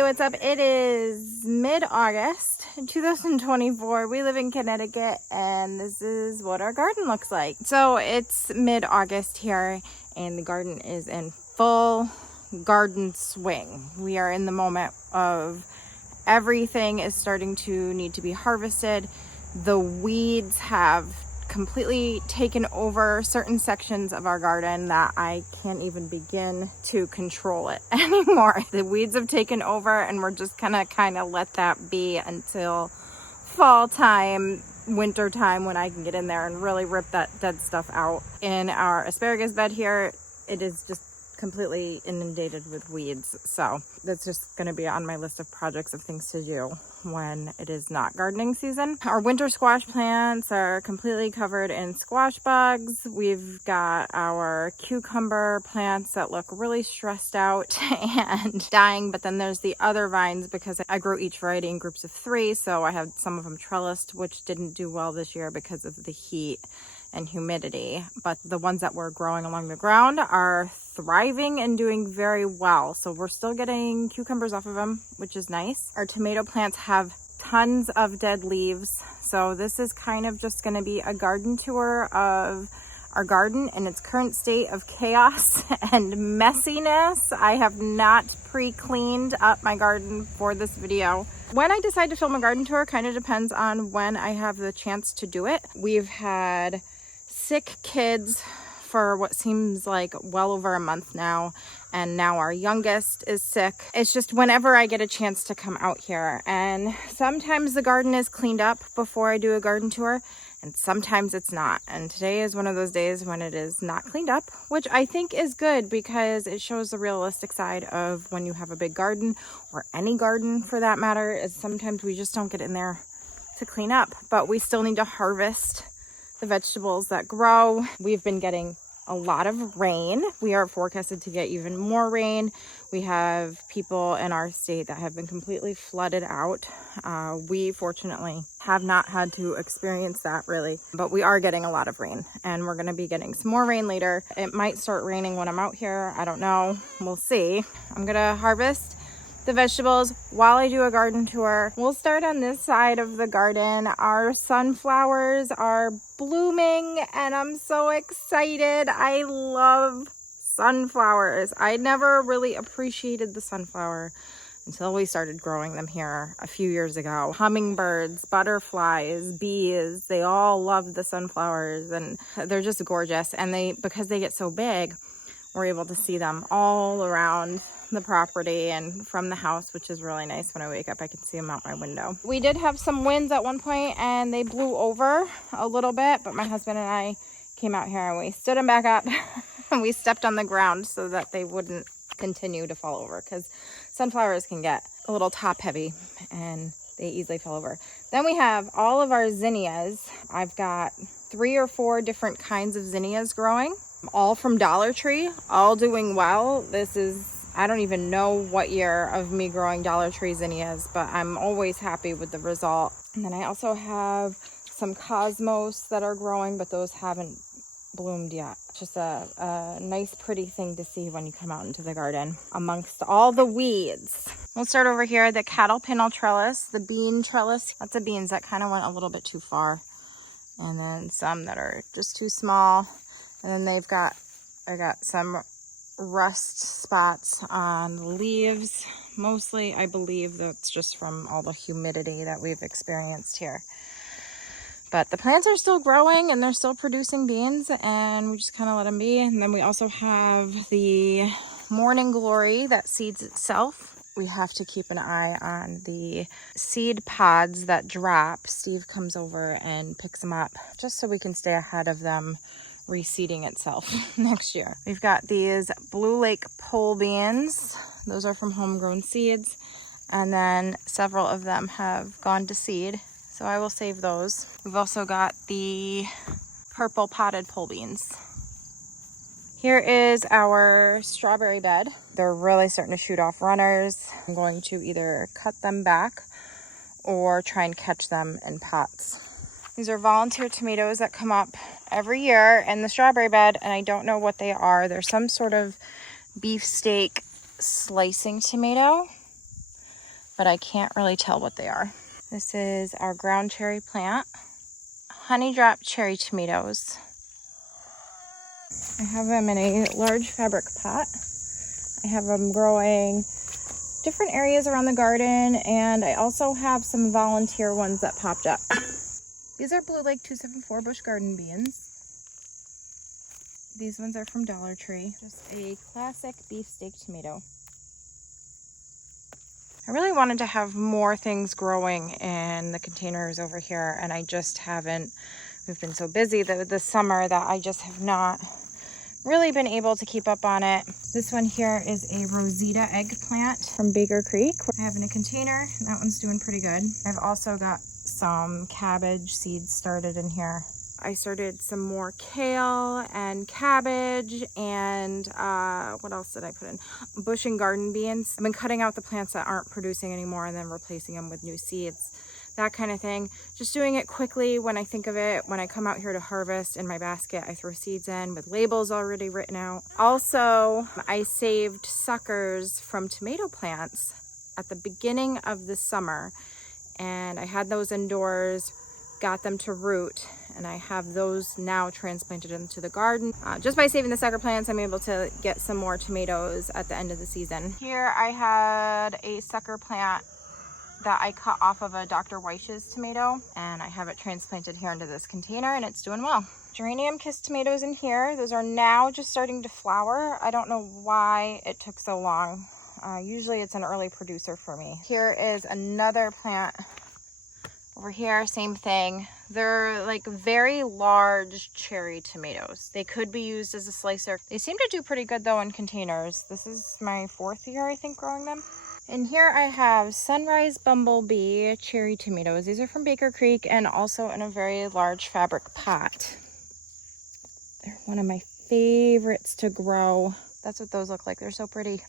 Hey, what's up? It is mid-August 2024. We live in Connecticut and this is what our garden looks like. So it's mid-August here and the garden is in full garden swing. We are in the moment of everything is starting to need to be harvested. The weeds have completely taken over certain sections of our garden that I can't even begin to control it anymore. The weeds have taken over and we're just gonna kind of let that be until fall time, winter time, when I can get in there and really rip that dead stuff out. In our asparagus bed here, it is just completely inundated with weeds, so that's just going to be on my list of projects of things to do when it is not gardening season. Our winter squash plants are completely covered in squash bugs. We've got our cucumber plants that look really stressed out and dying, but then there's the other vines because I grow each variety in groups of 3, so I have some of them trellised, which didn't do well this year because of the heat and humidity, but the ones that were growing along the ground are thriving and doing very well. So we're still getting cucumbers off of them, which is nice. Our tomato plants have tons of dead leaves. So this is kind of just going to be a garden tour of our garden in its current state of chaos and messiness. I have not pre-cleaned up my garden for this video. When I decide to film a garden tour kind of depends on when I have the chance to do it. We've had sick kids for what seems like well over a month now, and now our youngest is sick. It's just whenever I get a chance to come out here, and sometimes the garden is cleaned up before I do a garden tour and sometimes it's not, and today is one of those days when it is not cleaned up, which I think is good because it shows the realistic side of when you have a big garden, or any garden for that matter, is sometimes we just don't get in there to clean up, but we still need to harvest the vegetables that grow. We've been getting a lot of rain. We are forecasted to get even more rain. We have people in our state that have been completely flooded out. We fortunately have not had to experience that really, but we are getting a lot of rain and we're going to be getting some more rain later. It might start raining when I'm out here. I don't know. We'll see. I'm going to harvest the vegetables while I do a garden tour. We'll start on this side of the garden. Our sunflowers are blooming and I'm so excited. I love sunflowers. I never really appreciated the sunflower until we started growing them here a few years ago. Hummingbirds, butterflies, bees, they all love the sunflowers and they're just gorgeous. And because they get so big, we're able to see them all around the property and from the house, which is really nice. When I wake up, I can see them out my window. We did have some winds at one point and they blew over a little bit, but my husband and I came out here and we stood them back up and we stepped on the ground so that they wouldn't continue to fall over, because sunflowers can get a little top heavy and they easily fall over. Then we have all of our zinnias. I've got 3 or 4 different kinds of zinnias growing, all from Dollar Tree, all doing well. This is, I don't even know what year of me growing Dollar Tree zinnias, but I'm always happy with the result. And then I also have some cosmos that are growing, but those haven't bloomed yet. Just a nice pretty thing to see when you come out into the garden amongst all the weeds. We'll start over here, the cattle panel trellis, the bean trellis. Lots of beans that kind of went a little bit too far, and then some that are just too small. And then I got some rust spots on the leaves. Mostly, I believe that's just from all the humidity that we've experienced here. But the plants are still growing and they're still producing beans, and we just kind of let them be. And then we also have the morning glory that seeds itself. We have to keep an eye on the seed pods that drop. Steve comes over and picks them up just so we can stay ahead of them reseeding itself next year. We've got these Blue Lake pole beans. Those are from Homegrown seeds, and then several of them have gone to seed, so I will save those. We've also got the purple potted pole beans. Here is our strawberry bed. They're really starting to shoot off runners. I'm going to either cut them back or try and catch them in pots. These are volunteer tomatoes that come up every year in the strawberry bed, and I don't know what they are. They're some sort of beefsteak slicing tomato. but I can't really tell what they are. This is our ground cherry plant. Honey drop cherry tomatoes. I have them in a large fabric pot. I have them growing different areas around the garden, and I also have some volunteer ones that popped up. These are Blue Lake 274 bush garden beans. These ones are from Dollar Tree. Just a classic beefsteak tomato. I really wanted to have more things growing in the containers over here, and I just haven't. We've been so busy this summer that I just have not really been able to keep up on it. This one here is a Rosita eggplant from Baker Creek. I have in a container. That one's doing pretty good. I've also got some cabbage seeds started in here. I started some more kale and cabbage and what else did I put in? Bush and garden beans. I've been cutting out the plants that aren't producing anymore and then replacing them with new seeds. That kind of thing. Just doing it quickly when I think of it. When I come out here to harvest, in my basket I throw seeds in with labels already written out. Also, I saved suckers from tomato plants at the beginning of the summer, and I had those indoors, got them to root, and I have those now transplanted into the garden. Just by saving the sucker plants, I'm able to get some more tomatoes at the end of the season. Here I had a sucker plant that I cut off of a Dr. Weich's tomato, and I have it transplanted here into this container, and it's doing well. Geranium kiss tomatoes in here. Those are now just starting to flower. I don't know why it took so long. Usually it's an early producer for me. Here is another plant over here, same thing. They're like very large cherry tomatoes. They could be used as a slicer. They seem to do pretty good though in containers. This is my 4th year, I think, growing them. And here I have Sunrise Bumblebee cherry tomatoes. These are from Baker Creek and also in a very large fabric pot. They're one of my favorites to grow. That's what those look like. They're so pretty.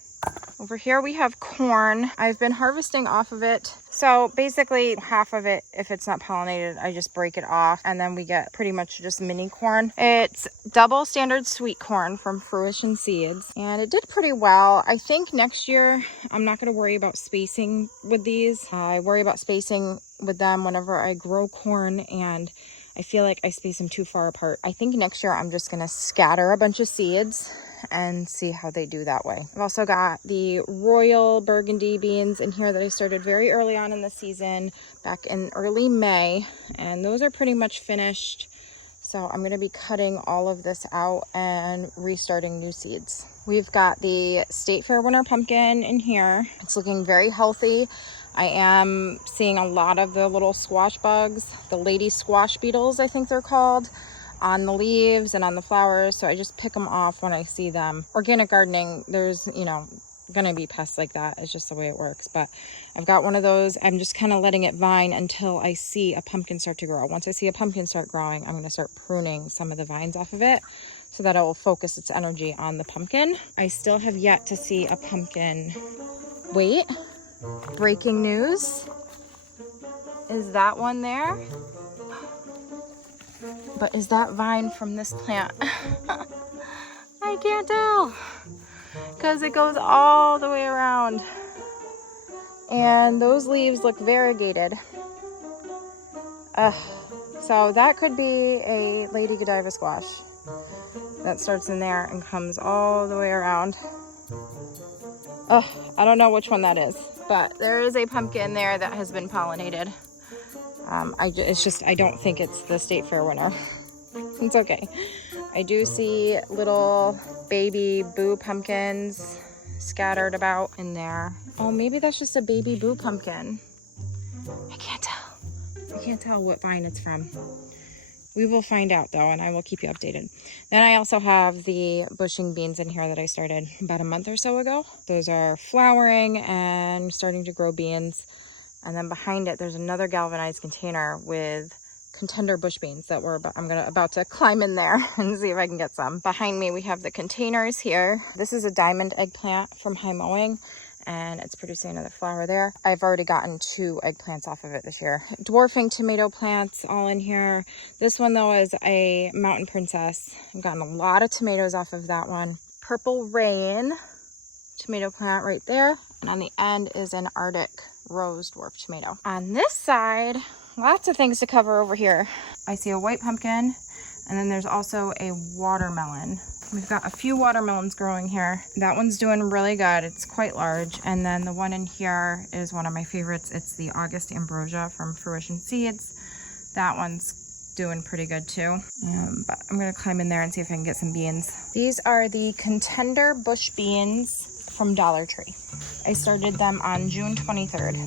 Over here we have corn. I've been harvesting off of it. So basically half of it, if it's not pollinated, I just break it off and then we get pretty much just mini corn. It's double standard sweet corn from Fruition seeds, and it did pretty well. I think next year I'm not going to worry about spacing with these. I worry about spacing with them whenever I grow corn, and I feel like I space them too far apart. I think next year I'm just going to scatter a bunch of seeds and see how they do that way. I've also got the Royal Burgundy beans in here that I started very early on in the season, back in early May, and those are pretty much finished. So I'm going to be cutting all of this out and restarting new seeds. We've got the State Fair winter pumpkin in here. It's looking very healthy. I am seeing a lot of the little squash bugs, the lady squash beetles, I think they're called, on the leaves and on the flowers. So I just pick them off when I see them. Organic gardening, there's, you know, gonna be pests like that. It's just the way it works. But I've got one of those. I'm just kind of letting it vine until I see a pumpkin start to grow. Once I see a pumpkin start growing, I'm going to start pruning some of the vines off of it so that it will focus its energy on the pumpkin. I still have yet to see a pumpkin. Wait, breaking news. Is that one there? But is that vine from this plant? I can't tell because it goes all the way around, and those leaves look variegated. So that could be a Lady Godiva squash that starts in there and comes all the way around. I don't know which one that is, but there is a pumpkin there that has been pollinated. I don't think it's the State Fair winner. It's okay. I do see little baby boo pumpkins scattered about in there. Oh, maybe that's just a baby boo pumpkin. I can't tell. I can't tell what vine it's from. We will find out though, and I will keep you updated. Then I also have the bushing beans in here that I started about a month or so ago. Those are flowering and starting to grow beans. And then behind it, there's another galvanized container with Contender bush beans that I'm about to climb in there and see if I can get some. Behind me, we have the containers here. This is a diamond eggplant from Mowing, and it's producing another flower there. I've already gotten 2 eggplants off of it this year. Dwarfing tomato plants all in here. This one though is a Mountain Princess. I've gotten a lot of tomatoes off of that one. Purple Rain tomato plant right there. And on the end is an Artic rose dwarf tomato. On this side, lots of things to cover over here. I see a white pumpkin, and then there's also a watermelon. We've got a few watermelons growing here. That one's doing really good. It's quite large. And then the one in here is one of my favorites. It's the August Ambrosia from Fruition seeds. That one's doing pretty good too. But I'm gonna climb in there and see if I can get some beans. These are the Contender bush beans from Dollar Tree. I started them on June 23rd.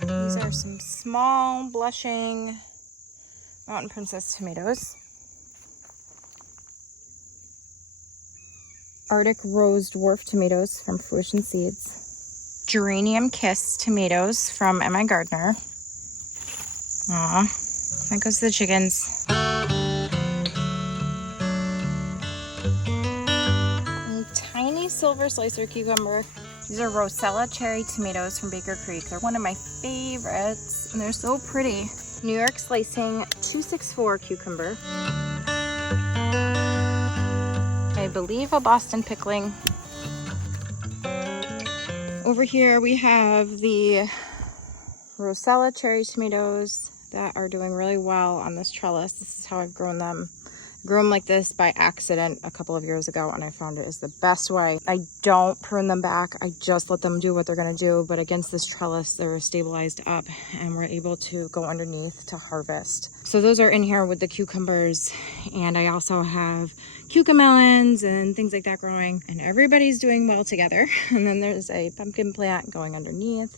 These are some small, blushing Mountain Princess tomatoes. Artic Rose Dwarf tomatoes from Fruition seeds. Geranium Kiss tomatoes from MIgardener. Aw, that goes to the chickens. A tiny silver slicer cucumber. These are Rosella cherry tomatoes from Baker Creek. They're one of my favorites, and they're so pretty. New York slicing 264 cucumber. I believe a Boston pickling. Over here we have the Rosella cherry tomatoes that are doing really well on this trellis. This is how I've grown them. I grew them like this by accident a couple of years ago, and I found it is the best way. I don't prune them back. I just let them do what they're gonna do, but against this trellis, they're stabilized up and we're able to go underneath to harvest. So those are in here with the cucumbers, and I also have cucamelons and things like that growing, and everybody's doing well together. And then there's a pumpkin plant going underneath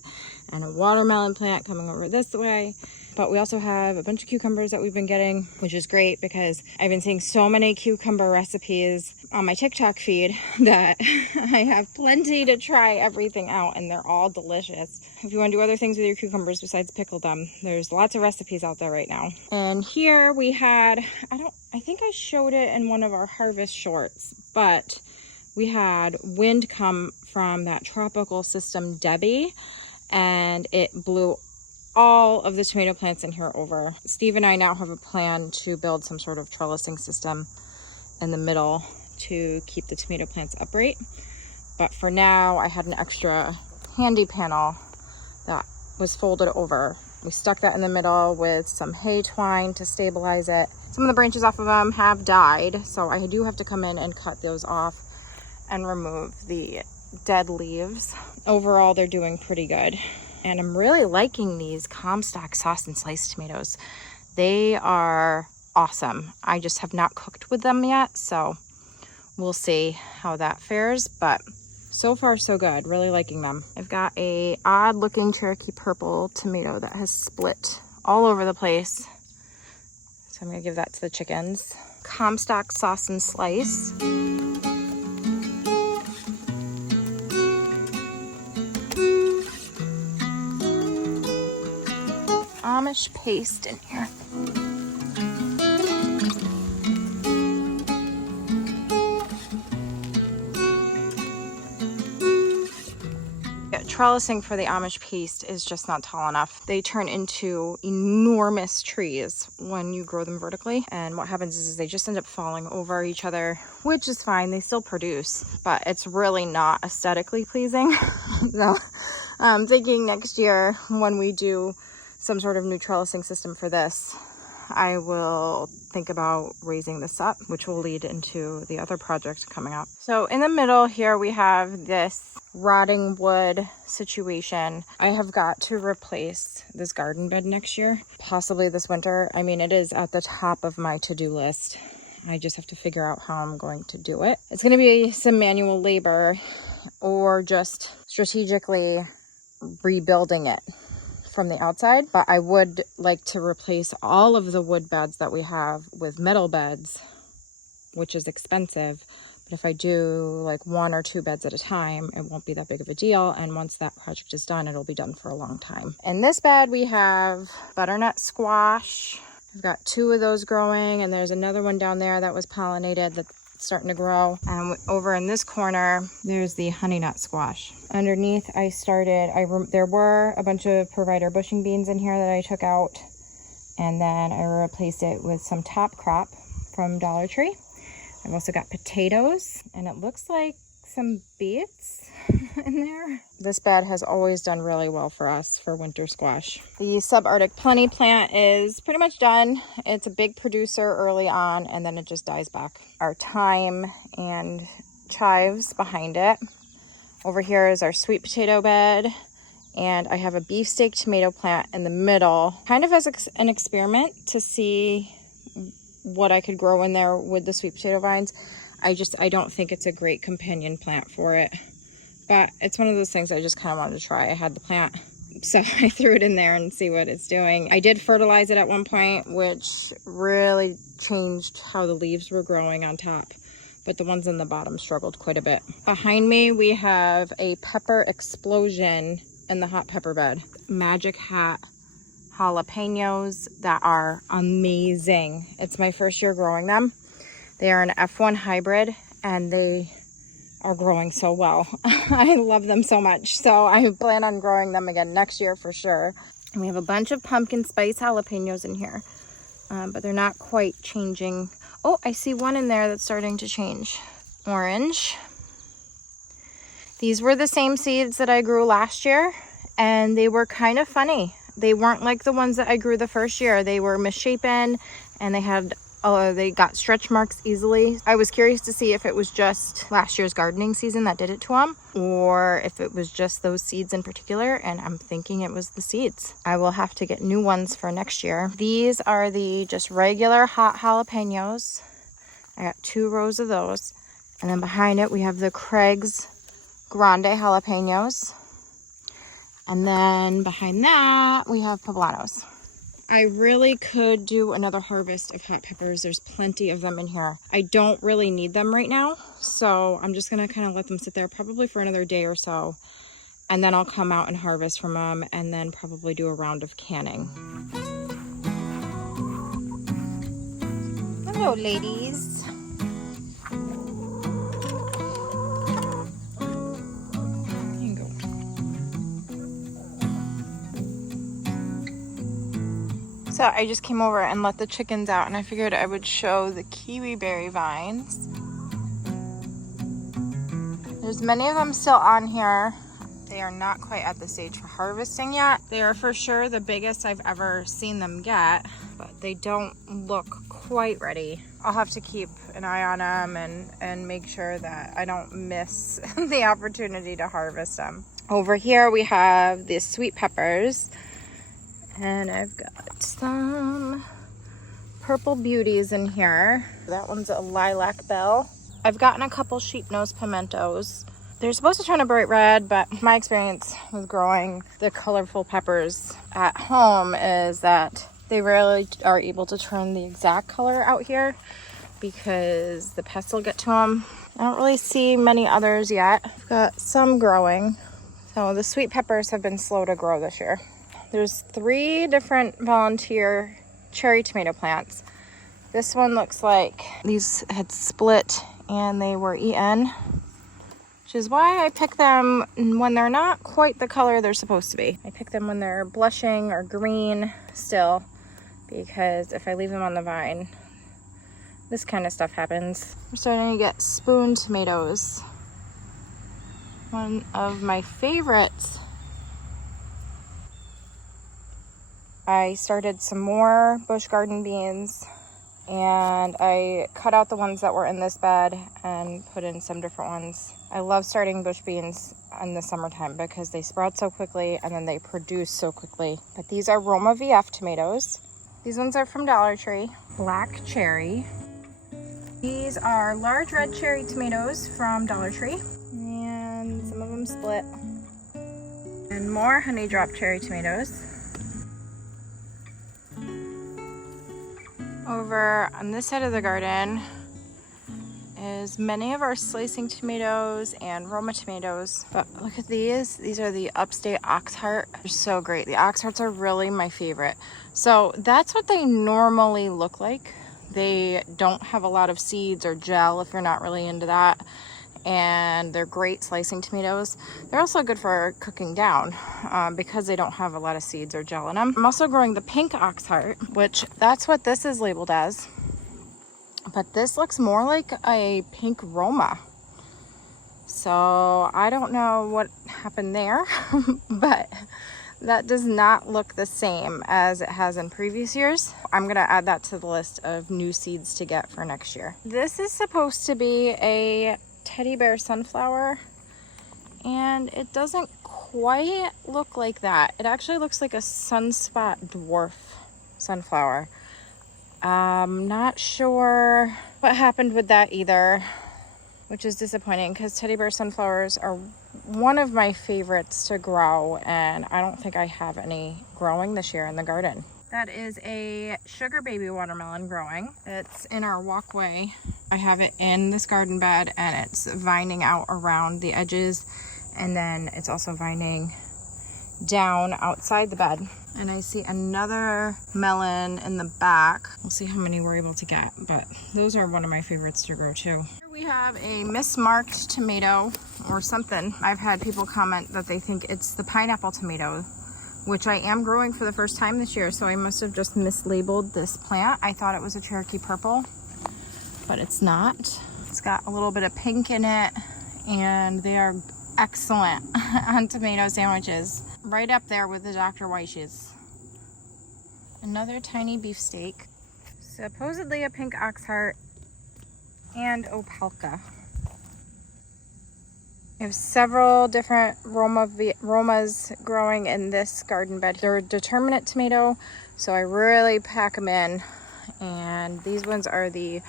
and a watermelon plant coming over this way. But we also have a bunch of cucumbers that we've been getting, which is great because I've been seeing so many cucumber recipes on my TikTok feed that I have plenty to try everything out, and they're all delicious. If you want to do other things with your cucumbers besides pickle them, there's lots of recipes out there right now. And here we had, I think I showed it in one of our harvest shorts, but we had wind come from that tropical system Debbie, and it blew all of the tomato plants in here over. Steve and I now have a plan to build some sort of trellising system in the middle to keep the tomato plants upright. But for now, I had an extra handy panel that was folded over. We stuck that in the middle with some hay twine to stabilize it. Some of the branches off of them have died, so I do have to come in and cut those off and remove the dead leaves. Overall, they're doing pretty good. And I'm really liking these Comstock sauce and sliced tomatoes. They are awesome. I just have not cooked with them yet, so we'll see how that fares. But so far, so good. Really liking them. I've got a odd looking Cherokee purple tomato that has split all over the place. So I'm gonna give that to the chickens. Comstock sauce and slice. Amish paste in here. Trellising for the Amish paste is just not tall enough. They turn into enormous trees when you grow them vertically, and what happens is they just end up falling over each other, which is fine. They still produce, but it's really not aesthetically pleasing. So I'm thinking next year when we do some sort of new trellising system for this, I will think about raising this up, which will lead into the other project coming up. So in the middle here, we have this rotting wood situation. I have got to replace this garden bed next year, possibly this winter. I mean, it is at the top of my to-do list. I just have to figure out how I'm going to do it. It's going to be some manual labor or just strategically rebuilding it from the outside, but I would like to replace all of the wood beds that we have with metal beds, which is expensive. But if I do like 1 or 2 beds at a time, it won't be that big of a deal. And once that project is done, it'll be done for a long time. In this bed, we have butternut squash. I've got 2 of those growing, and there's another one down there that was pollinated that's starting to grow. And over in this corner, there's the honey nut squash. Underneath, there were a bunch of provider bushing beans in here that I took out. And then I replaced it with some top crop from Dollar Tree. I've also got potatoes, and it looks like some beets in there. This bed has always done really well for us for winter squash. The subarctic plenty plant is pretty much done. It's a big producer early on, and then it just dies back. Our thyme and chives behind it. Over here is our sweet potato bed, and I have a beefsteak tomato plant in the middle, kind of as an experiment to see what I could grow in there with the sweet potato vines. I don't think it's a great companion plant for it, but it's one of those things I just kind of wanted to try. I had the plant, so I threw it in there and see what it's doing. I did fertilize it at one point, which really changed how the leaves were growing on top, but the ones in the bottom struggled quite a bit. Behind me, we have a pepper explosion in the hot pepper bed. Magic Hat jalapenos that are amazing. It's my first year growing them. They are an F1 hybrid, and they are growing so well. I love them so much. So I plan on growing them again next year for sure. And we have a bunch of pumpkin spice jalapenos in here, but they're not quite changing. Oh, I see one in there that's starting to change. Orange. These were the same seeds that I grew last year, and they were kind of funny. They weren't like the ones that I grew the first year. They were misshapen, and they got stretch marks easily. I was curious to see if it was just last year's gardening season that did it to them, or if it was just those seeds in particular, and I'm thinking it was the seeds. I will have to get new ones for next year. These are the just regular hot jalapenos. I got 2 rows of those. And then behind it, we have the Craig's Grande jalapenos. And then behind that, we have poblanos. I really could do another harvest of hot peppers. There's plenty of them in here. I don't really need them right now, so I'm just gonna kind of let them sit there probably for another day or so. And then I'll come out and harvest from them, and then probably do a round of canning. Hello, ladies. So I just came over and let the chickens out, and I figured I would show the kiwi berry vines. There's many of them still on here. They are not quite at the stage for harvesting yet. They are for sure the biggest I've ever seen them get, but they don't look quite ready. I'll have to keep an eye on them and make sure that I don't miss the opportunity to harvest them. Over here we have the sweet peppers. And I've got some purple beauties in here. That one's a lilac bell. I've gotten a couple sheep nose pimentos. They're supposed to turn a bright red, but my experience with growing the colorful peppers at home is that they rarely are able to turn the exact color out here because the pests will get to them. I don't really see many others yet. I've got some growing. So the sweet peppers have been slow to grow this year. There's 3 different volunteer cherry tomato plants. This one looks like these had split and they were eaten, which is why I pick them when they're not quite the color they're supposed to be. I pick them when they're blushing or green still, because if I leave them on the vine, this kind of stuff happens. We're starting to get spoon tomatoes. One of my favorites. I started some more bush garden beans, and I cut out the ones that were in this bed and put in some different ones. I love starting bush beans in the summertime because they sprout so quickly and then they produce so quickly. But these are Roma VF tomatoes. These ones are from Dollar Tree. Black cherry. These are large red cherry tomatoes from Dollar Tree, and some of them split. And more honey drop cherry tomatoes. Over on this side of the garden is many of our slicing tomatoes and Roma tomatoes. But look at these. These are the upstate Oxheart. They're so great. The Oxhearts are really my favorite. So that's what they normally look like. They don't have a lot of seeds or gel if you're not really into that. and they're great slicing tomatoes. They're also good for cooking down because they don't have a lot of seeds or gel in them. I'm also growing the pink Oxheart, which that's what this is labeled as. But this looks more like a pink Roma. So I don't know what happened there, but that does not look the same as it has in previous years. I'm gonna add that to the list of new seeds to get for next year. This is supposed to be a teddy bear sunflower, and it doesn't quite look like that. It actually looks like a sunspot dwarf sunflower. I'm not sure what happened with that either, which is disappointing because teddy bear sunflowers are one of my favorites to grow, and I don't think I have any growing this year in the garden. That is a sugar baby watermelon growing. It's in our walkway. I have it in this garden bed, and it's vining out around the edges, and then it's also vining down outside the bed. And I see another melon in the back. We'll see how many we're able to get, but those are one of my favorites to grow too. Here we have a mismarked tomato or something. I've had people comment that they think it's the pineapple tomato, which I am growing for the first time this year, so I must have just mislabeled this plant. I thought it was a Cherokee purple, but it's not. It's got a little bit of pink in it, and they are excellent on tomato sandwiches. Right up there with the Dr. Weish's. Another tiny beefsteak. Supposedly a pink Oxheart and Opalka. I have several different Romas growing in this garden bed. They're a determinate tomato, so I really pack them in. And these ones are the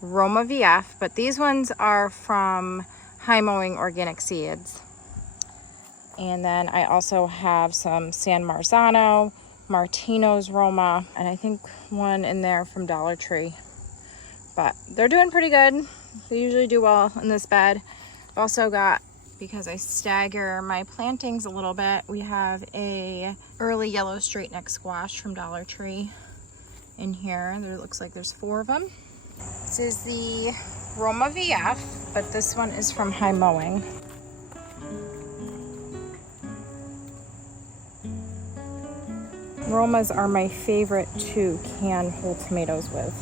Roma VF, but these ones are from Mowing organic seeds. And then I also have some San Marzano, Martino's Roma, and I think one in there from Dollar Tree. But they're doing pretty good. They usually do well in this bed. I've also got, because I stagger my plantings a little bit, we have a early yellow straight neck squash from Dollar Tree in here. There looks like there's 4 of them. This is the Roma VF, but this one is from Mowing. Romas are my favorite to can whole tomatoes with.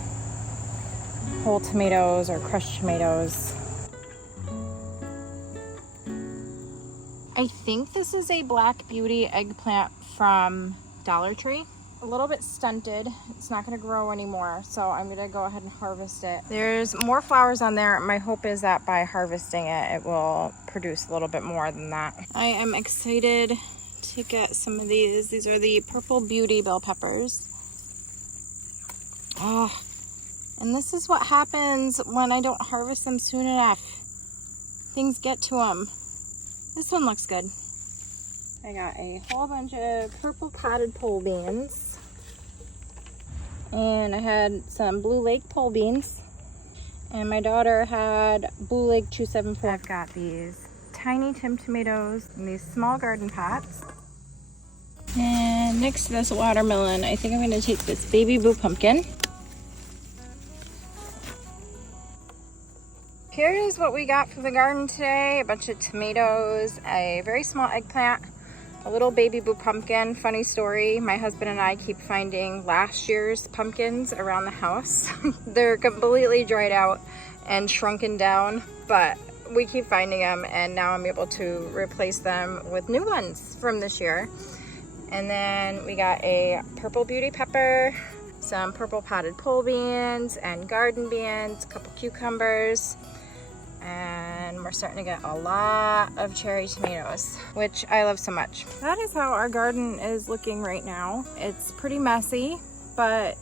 Whole tomatoes or crushed tomatoes. I think this is a Black Beauty eggplant from Dollar Tree. A little bit stunted. It's not going to grow anymore, so I'm going to go ahead and harvest it. There's more flowers on there. My hope is that by harvesting it, it will produce a little bit more than that. I am excited to get some of these. These are the Purple Beauty bell peppers. Oh, and this is what happens when I don't harvest them soon enough. Things get to them. This one looks good. I got a whole bunch of purple potted pole beans. And I had some Blue Lake pole beans. And my daughter had Blue Lake 274. I've got these tiny Tim tomatoes in these small garden pots. And next to this watermelon, I think I'm going to take this baby blue pumpkin. Here's what we got for the garden today. A bunch of tomatoes, a very small eggplant, a little baby blue pumpkin. Funny story, my husband and I keep finding last year's pumpkins around the house. They're completely dried out and shrunken down, but we keep finding them, and now I'm able to replace them with new ones from this year. And then we got a Purple Beauty pepper, some purple potted pole beans and garden beans, a couple cucumbers, and we're starting to get a lot of cherry tomatoes, which I love so much. That is how our garden is looking right now. It's pretty messy, but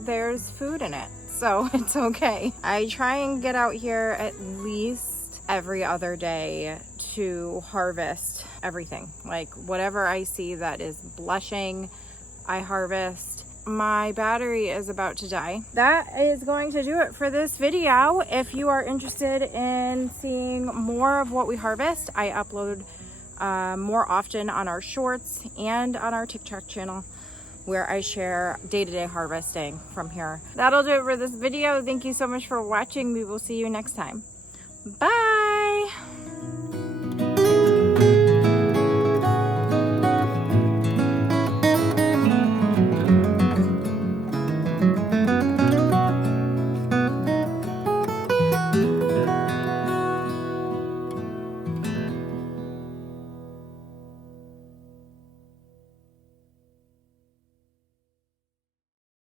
there's food in it, so it's okay. I try and get out here at least every other day to harvest everything. Like whatever I see that is blushing, I harvest. My battery is about to die. That is going to do it for this video. If you are interested in seeing more of what we harvest, I upload more often on our shorts and on our TikTok channel, where I share day-to-day harvesting from here. That'll do it for this video. Thank you so much for watching. We will see you next time. Bye. Bye.